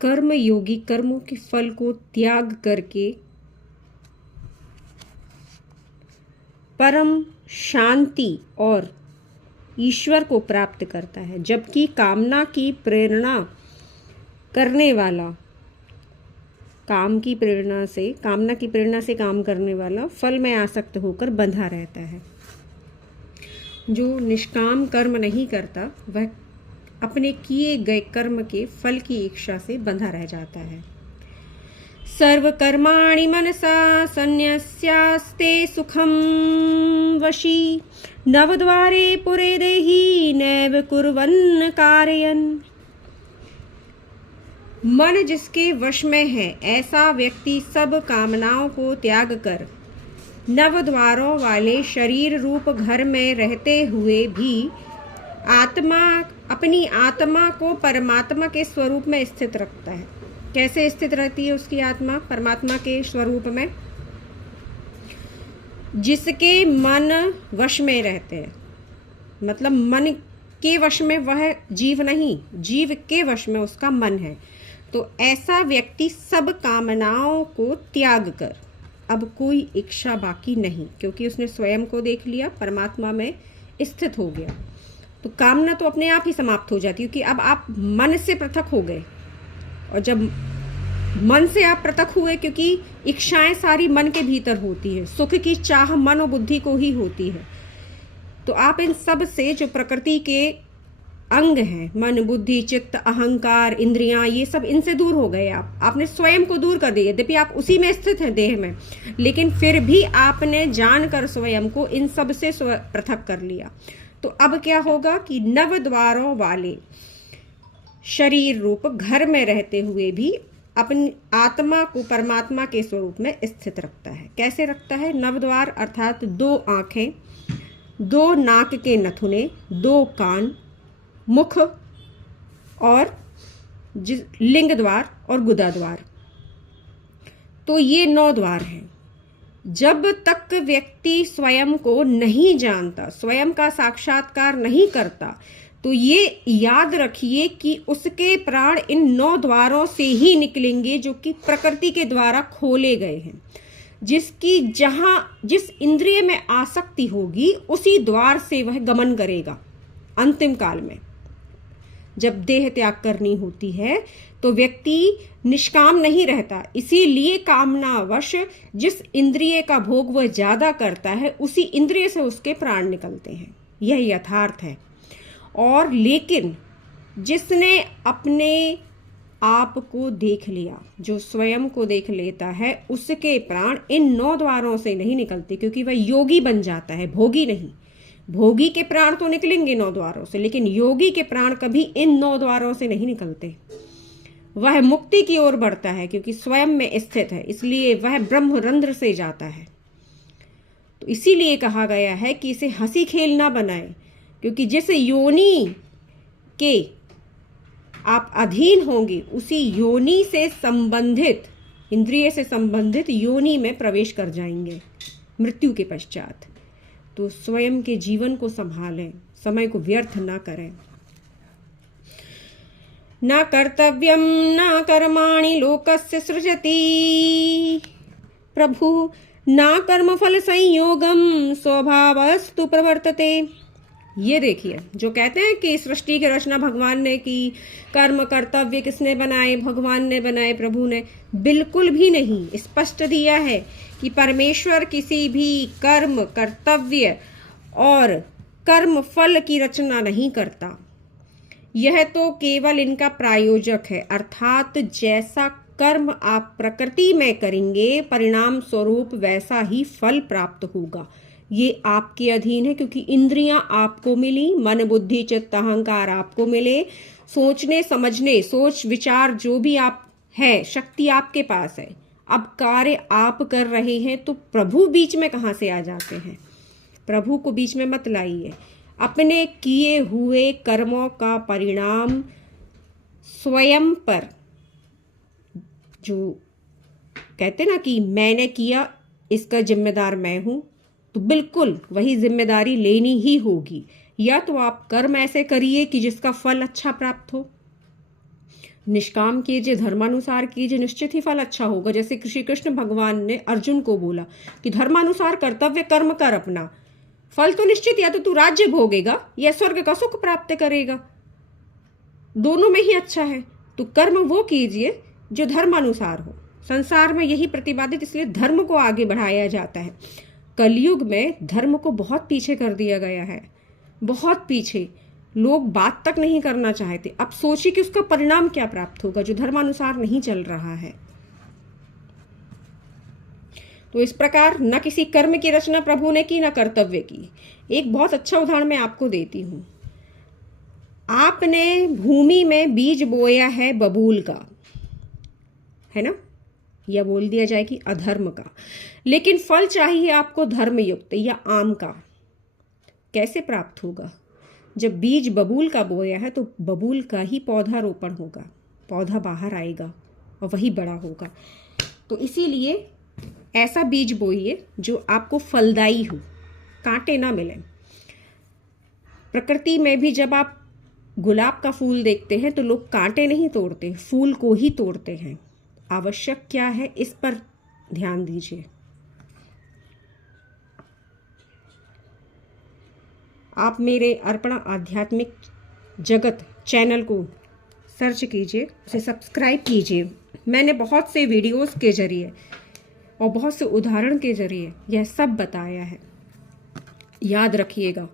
कर्म योगी कर्मों के फल को त्याग करके परम शांति और ईश्वर को प्राप्त करता है, जबकि कामना की प्रेरणा करने वाला कामना की प्रेरणा से काम करने वाला फल में आसक्त होकर बंधा रहता है। जो निष्काम कर्म नहीं करता वह अपने किए गए कर्म के फल की इच्छा से बंधा रह जाता है। सर्वकर्माणि मनसा सन्न्यस्यास्ते सुखम वशी नवद्वारे पुरे देहि नैव कुर्वन् कारयन्। मन जिसके वश में है ऐसा व्यक्ति सब कामनाओं को त्याग कर नवद्वारों वाले शरीर रूप घर में रहते हुए भी अपनी आत्मा को परमात्मा के स्वरूप में स्थित रखता है। कैसे स्थित रहती है उसकी आत्मा परमात्मा के स्वरूप में? जिसके मन वश में रहते हैं, मतलब मन के वश में वह जीव नहीं, जीव के वश में उसका मन है। तो ऐसा व्यक्ति सब कामनाओं को त्याग कर अब कोई इच्छा बाकी नहीं, क्योंकि उसने स्वयं को देख लिया, परमात्मा में स्थित हो गया। तो कामना तो अपने आप ही समाप्त हो जाती है, क्योंकि अब आप मन से पृथक हो गए। और जब मन से आप पृथक हुए, क्योंकि इच्छाएं सारी मन के भीतर होती है, सुख की चाह मन और बुद्धि को ही होती है, तो आप इन सब से जो प्रकृति के अंग हैं, मन बुद्धि चित्त अहंकार इंद्रियां, ये सब इनसे दूर हो गए। आपने स्वयं को दूर कर दिया। यद्यपि आप उसी में स्थित हैं देह में, लेकिन फिर भी आपने जानकर स्वयं को इन सब से पृथक कर लिया। तो अब क्या होगा कि नव द्वारों वाले शरीर रूप घर में रहते हुए भी अपनी आत्मा को परमात्मा के स्वरूप में स्थित रखता है। कैसे रखता है? नवद्वार अर्थात 2 आंखें, 2 नाक के नथुने, 2 कान, मुख और लिंग द्वार और गुदा द्वार। तो ये 9 द्वार हैं। जब तक व्यक्ति स्वयं को नहीं जानता, स्वयं का साक्षात्कार नहीं करता, तो ये याद रखिए कि उसके प्राण इन 9 द्वारों से ही निकलेंगे, जो कि प्रकृति के द्वारा खोले गए हैं। जिसकी जिस इंद्रिय में आसक्ति होगी उसी द्वार से वह गमन करेगा। अंतिम काल में जब देह त्याग करनी होती है तो व्यक्ति निष्काम नहीं रहता, इसीलिए कामनावश जिस इंद्रिय का भोग वह ज्यादा करता है उसी इंद्रिय से उसके प्राण निकलते हैं। यह यथार्थ है। और लेकिन जिसने अपने आप को देख लिया, जो स्वयं को देख लेता है, उसके प्राण इन 9 द्वारों से नहीं निकलते, क्योंकि वह योगी बन जाता है, भोगी नहीं। भोगी के प्राण तो निकलेंगे 9 द्वारों से, लेकिन योगी के प्राण कभी इन 9 द्वारों से नहीं निकलते। वह मुक्ति की ओर बढ़ता है, क्योंकि स्वयं में स्थित है, इसलिए वह ब्रह्मरंध्र से जाता है। तो इसीलिए कहा गया है कि इसे हंसी खेल ना बनाए, क्योंकि जिस योनि के आप अधीन होंगे उसी योनि से संबंधित, इंद्रिय से संबंधित योनि में प्रवेश कर जाएंगे मृत्यु के पश्चात। तो स्वयं के जीवन को संभालें, समय को व्यर्थ ना करें। न कर्तव्यम न कर्माणि लोकस्य सृजति प्रभु न कर्मफल संयोगम स्वभावस्तु प्रवर्तते। ये देखिए, जो कहते हैं कि सृष्टि की रचना भगवान ने की, कर्म कर्तव्य किसने बनाए? भगवान ने बनाए, प्रभु ने। बिल्कुल भी नहीं। स्पष्ट दिया है कि परमेश्वर किसी भी कर्म कर्तव्य और कर्म फल की रचना नहीं करता। यह तो केवल इनका प्रायोजक है, अर्थात जैसा कर्म आप प्रकृति में करेंगे परिणाम स्वरूप वैसा ही फल प्राप्त होगा। ये आपके अधीन है, क्योंकि इंद्रियां आपको मिली, मन बुद्धि चित्त अहंकार आपको मिले, सोचने समझने सोच विचार जो भी आप है, शक्ति आपके पास है। अब कार्य आप कर रहे हैं, तो प्रभु बीच में कहाँ से आ जाते हैं? प्रभु को बीच में मत लाइए। अपने किए हुए कर्मों का परिणाम स्वयं पर, जो कहते ना कि मैंने किया इसका जिम्मेदार मैं हूं, तो बिल्कुल वही जिम्मेदारी लेनी ही होगी। या तो आप कर्म ऐसे करिए कि जिसका फल अच्छा प्राप्त हो, निष्काम कीजिए, धर्मानुसार कीजिए, निश्चित ही फल अच्छा होगा। जैसे श्री कृष्ण भगवान ने अर्जुन को बोला कि धर्मानुसार कर्तव्य कर्म कर अपना, फल तो निश्चित, या तो तू राज्य भोगेगा या स्वर्ग का सुख प्राप्त करेगा, दोनों में ही अच्छा है। तो कर्म वो कीजिए जो धर्मानुसार हो। संसार में यही प्रतिपादित, इसलिए धर्म को आगे बढ़ाया जाता है। कलयुग में धर्म को बहुत पीछे कर दिया गया है, बहुत पीछे, लोग बात तक नहीं करना चाहते। अब सोचिए कि उसका परिणाम क्या प्राप्त होगा जो धर्मानुसार नहीं चल रहा है। तो इस प्रकार न किसी कर्म की रचना प्रभु ने की, न कर्तव्य की। एक बहुत अच्छा उदाहरण मैं आपको देती हूं। आपने भूमि में बीज बोया है बबूल का, है ना, या बोल दिया जाए कि अधर्म का, लेकिन फल चाहिए आपको धर्मयुक्त या आम का। कैसे प्राप्त होगा? जब बीज बबूल का बोया है तो बबूल का ही पौधा रोपण होगा, पौधा बाहर आएगा और वही बड़ा होगा। तो इसीलिए ऐसा बीज बोइए जो आपको फलदायी हो, कांटे ना मिले। प्रकृति में भी जब आप गुलाब का फूल देखते हैं तो लोग कांटे नहीं तोड़ते, फूल को ही तोड़ते हैं। आवश्यक क्या है, इस पर ध्यान दीजिए। आप मेरे अर्पण आध्यात्मिक जगत चैनल को सर्च कीजिए, उसे सब्सक्राइब कीजिए। मैंने बहुत से वीडियोस के जरिए और बहुत से उदाहरण के जरिए यह सब बताया है। याद रखिएगा,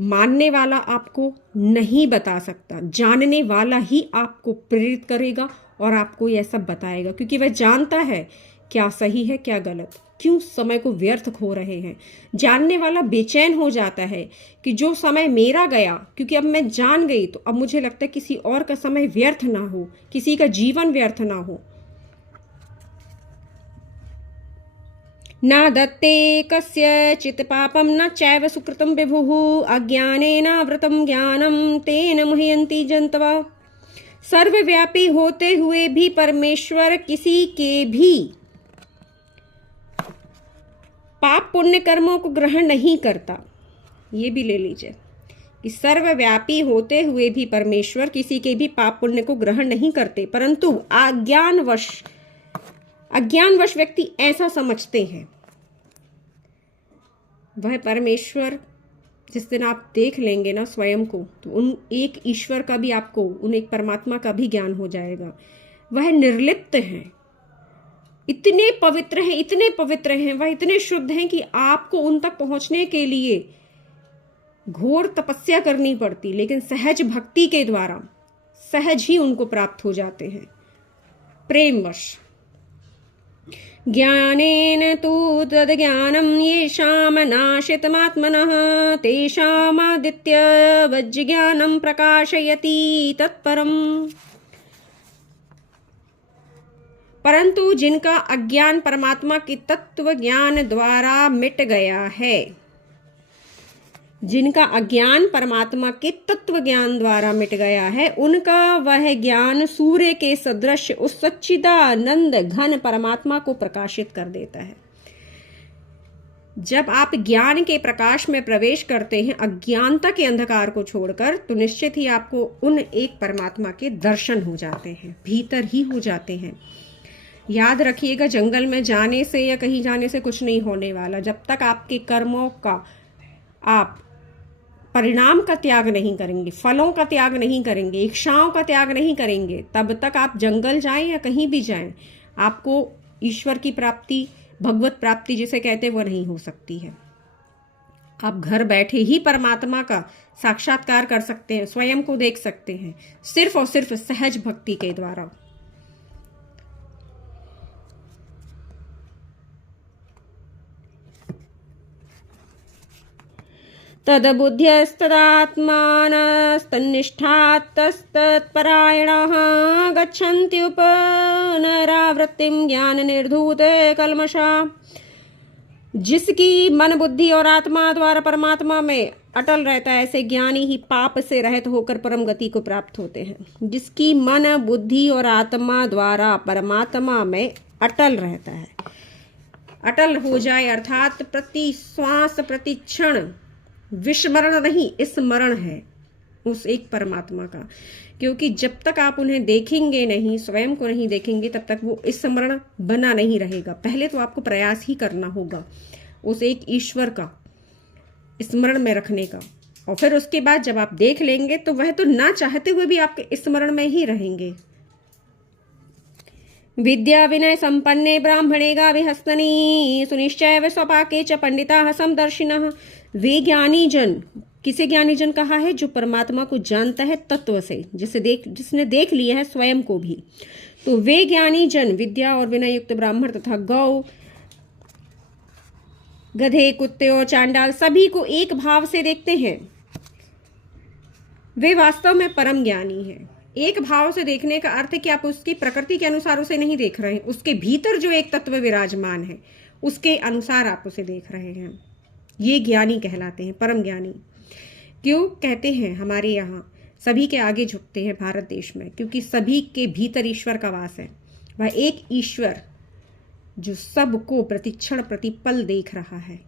मानने वाला आपको नहीं बता सकता, जानने वाला ही आपको प्रेरित करेगा और आपको यह सब बताएगा, क्योंकि वह जानता है क्या सही है क्या गलत, क्यों समय को व्यर्थ खो रहे हैं। जानने वाला बेचैन हो जाता है कि जो समय मेरा गया, क्योंकि अब मैं जान गई, तो अब मुझे लगता है किसी और का समय व्यर्थ ना हो, किसी का जीवन व्यर्थ ना हो। न दत्ते कस्यचित् पापं न चैव सुकृतं विभुः अज्ञानेनावृतं ज्ञानं तेन मुह्यन्ति जन्तवः। सर्वव्यापी होते हुए भी परमेश्वर किसी के भी पाप पुण्य कर्मों को ग्रहण नहीं करता। ये भी ले लीजिए कि सर्वव्यापी होते हुए भी परमेश्वर किसी के भी पाप पुण्य को ग्रहण नहीं करते, परंतु अज्ञानवश व्यक्ति ऐसा समझते हैं। वह परमेश्वर जिस दिन आप देख लेंगे ना स्वयं को, तो उन एक ईश्वर का भी आपको, उन एक परमात्मा का भी ज्ञान हो जाएगा। वह निर्लिप्त हैं, इतने पवित्र हैं, इतने पवित्र हैं, वह इतने शुद्ध हैं कि आपको उन तक पहुंचने के लिए घोर तपस्या करनी पड़ती, लेकिन सहज भक्ति के द्वारा सहज ही उनको प्राप्त हो जाते हैं, प्रेमवश। ज्ञानेन तु तद्ज्ञानं येषां नाशितमात्मनः तेषामादित्यवज्ज्ञानं प्रकाशयति तत्परम्। परंतु जिनका अज्ञान परमात्मा के तत्व ज्ञान द्वारा मिट गया है, जिनका अज्ञान परमात्मा के तत्व ज्ञान द्वारा मिट गया है, उनका वह ज्ञान सूर्य के सदृश उस सच्चिदानंद घन परमात्मा को प्रकाशित कर देता है। जब आप ज्ञान के प्रकाश में प्रवेश करते हैं अज्ञानता के अंधकार को छोड़कर, तो निश्चित ही आपको उन एक परमात्मा के दर्शन हो जाते हैं, भीतर ही हो जाते हैं। याद रखिएगा, जंगल में जाने से या कहीं जाने से कुछ नहीं होने वाला। जब तक आपके कर्मों का आप परिणाम का त्याग नहीं करेंगे, फलों का त्याग नहीं करेंगे, इच्छाओं का त्याग नहीं करेंगे, तब तक आप जंगल जाएं या कहीं भी जाएं, आपको ईश्वर की प्राप्ति, भगवत प्राप्ति जिसे कहते हैं, वो नहीं हो सकती है। आप घर बैठे ही परमात्मा का साक्षात्कार कर सकते हैं, स्वयं को देख सकते हैं, सिर्फ और सिर्फ सहज भक्ति के द्वारा। तद्बुद्ध्यस्तदात्मानस्तन्निष्ठास्तत्परायणाः गच्छन्त्युपनरावृत्तिं ज्ञाननिर्धूते कल्मषा। जिसकी मन बुद्धि और आत्मा द्वारा परमात्मा में अटल रहता है, ऐसे ज्ञानी ही पाप से रहित होकर परम गति को प्राप्त होते हैं। जिसकी मन बुद्धि और आत्मा द्वारा परमात्मा में अटल रहता है, अटल हो जाए, अर्थात प्रति श्वास प्रति क्षण विस्मरण नहीं, स्मरण है उस एक परमात्मा का। क्योंकि जब तक आप उन्हें देखेंगे नहीं, स्वयं को नहीं देखेंगे, तब तक वो स्मरण बना नहीं रहेगा। पहले तो आपको प्रयास ही करना होगा उस एक ईश्वर का स्मरण में रखने का, और फिर उसके बाद जब आप देख लेंगे तो वह तो ना चाहते हुए भी आपके स्मरण में ही रहेंगे। विद्या विनय संपन्ने ब्राह्मणे गाविहस्तनी सुनिश्चय स्वपाके च पंडिता समदर्शिनः। वे ज्ञानी जन, किसे ज्ञानी जन कहा है? जो परमात्मा को जानता है तत्व से, जिसने देख लिया है स्वयं को भी। तो वे ज्ञानी जन विद्या और विनय युक्त ब्राह्मण तथा गौ, गधे, कुत्ते और चांडाल सभी को एक भाव से देखते हैं। वे वास्तव में परम ज्ञानी हैं। एक भाव से देखने का अर्थ है कि आप उसकी प्रकृति के अनुसार उसे नहीं देख रहे हैं, उसके भीतर जो एक तत्व विराजमान है उसके अनुसार आप उसे देख रहे हैं। ये ज्ञानी कहलाते हैं, परम ज्ञानी। क्यों कहते हैं? हमारे यहाँ सभी के आगे झुकते हैं भारत देश में, क्योंकि सभी के भीतर ईश्वर का वास है। वह एक ईश्वर जो सबको प्रतिक्षण प्रतिपल देख रहा है।